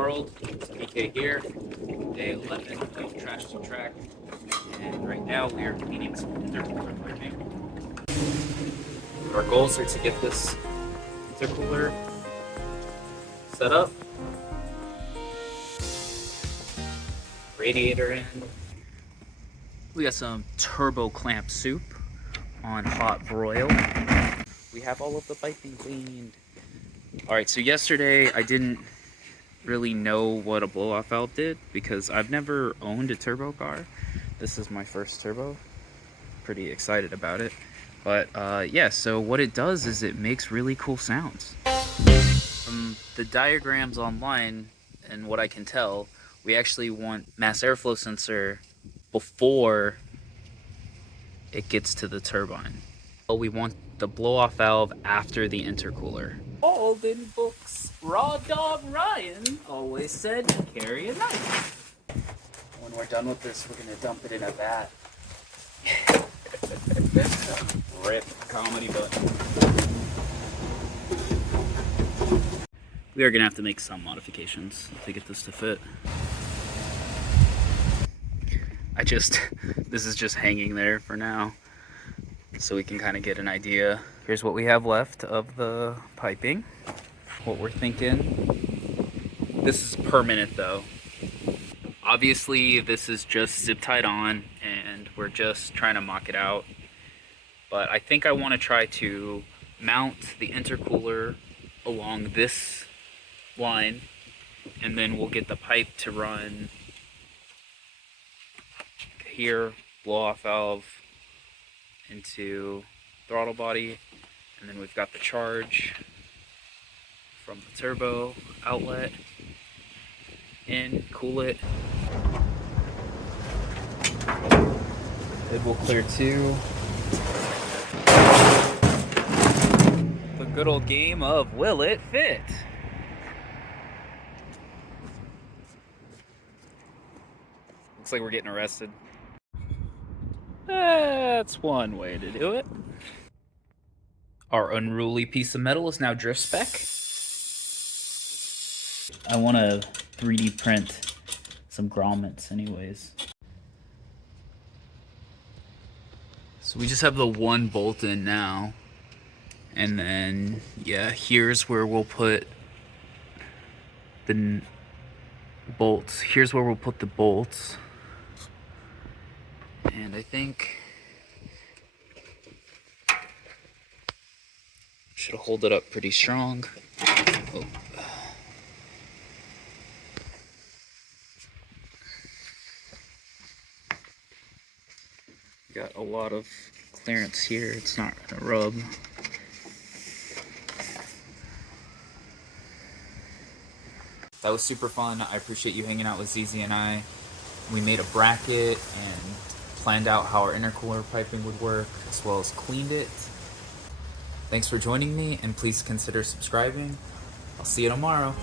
world. It's PK here, day 11 of Trash to Track, and right now we are cleaning some intercooler piping. Our goals are to get this intercooler set up, radiator in. We got some turbo clamp soup on hot broil. We have all of the piping cleaned. Alright, so yesterday I didn't really know what a blow-off valve did because I've never owned a turbo car. This is my first turbo. Pretty excited about it. But yeah, so what it does is it makes really cool sounds. From the diagrams online and what I can tell, we actually want mass airflow sensor before it gets to the turbine. We want the blow-off valve after the intercooler. All in books, Raw Dog Ryan always said carry a knife. When we're done with this, we're gonna dump it in a vat. Rip comedy button. We are gonna have to make some modifications to get this to fit. This is just hanging there for now, so we can kind of get an idea. Here's what we have left of the piping. What we're thinking. This is permanent though. Obviously this is just zip tied on and we're just trying to mock it out. But I think I want to try to mount the intercooler along this line, and then we'll get the pipe to run here, blow off valve into throttle body, and then we've got the charge from the turbo outlet in, cool it. It will clear too. The good old game of will it fit? Looks like we're getting arrested. That's one way to do it. Our unruly piece of metal is now drift spec. I want to 3D print some grommets anyways. So we just have the one bolt in now. And then, yeah, here's where we'll put the bolts. Here's where we'll put the bolts. And I think should hold it up pretty strong. Oh. Got a lot of clearance here. It's not gonna rub. That was super fun. I appreciate you hanging out with ZZ and I. We made a bracket and planned out how our intercooler piping would work, as well as cleaned it. Thanks for joining me, and please consider subscribing. I'll see you tomorrow.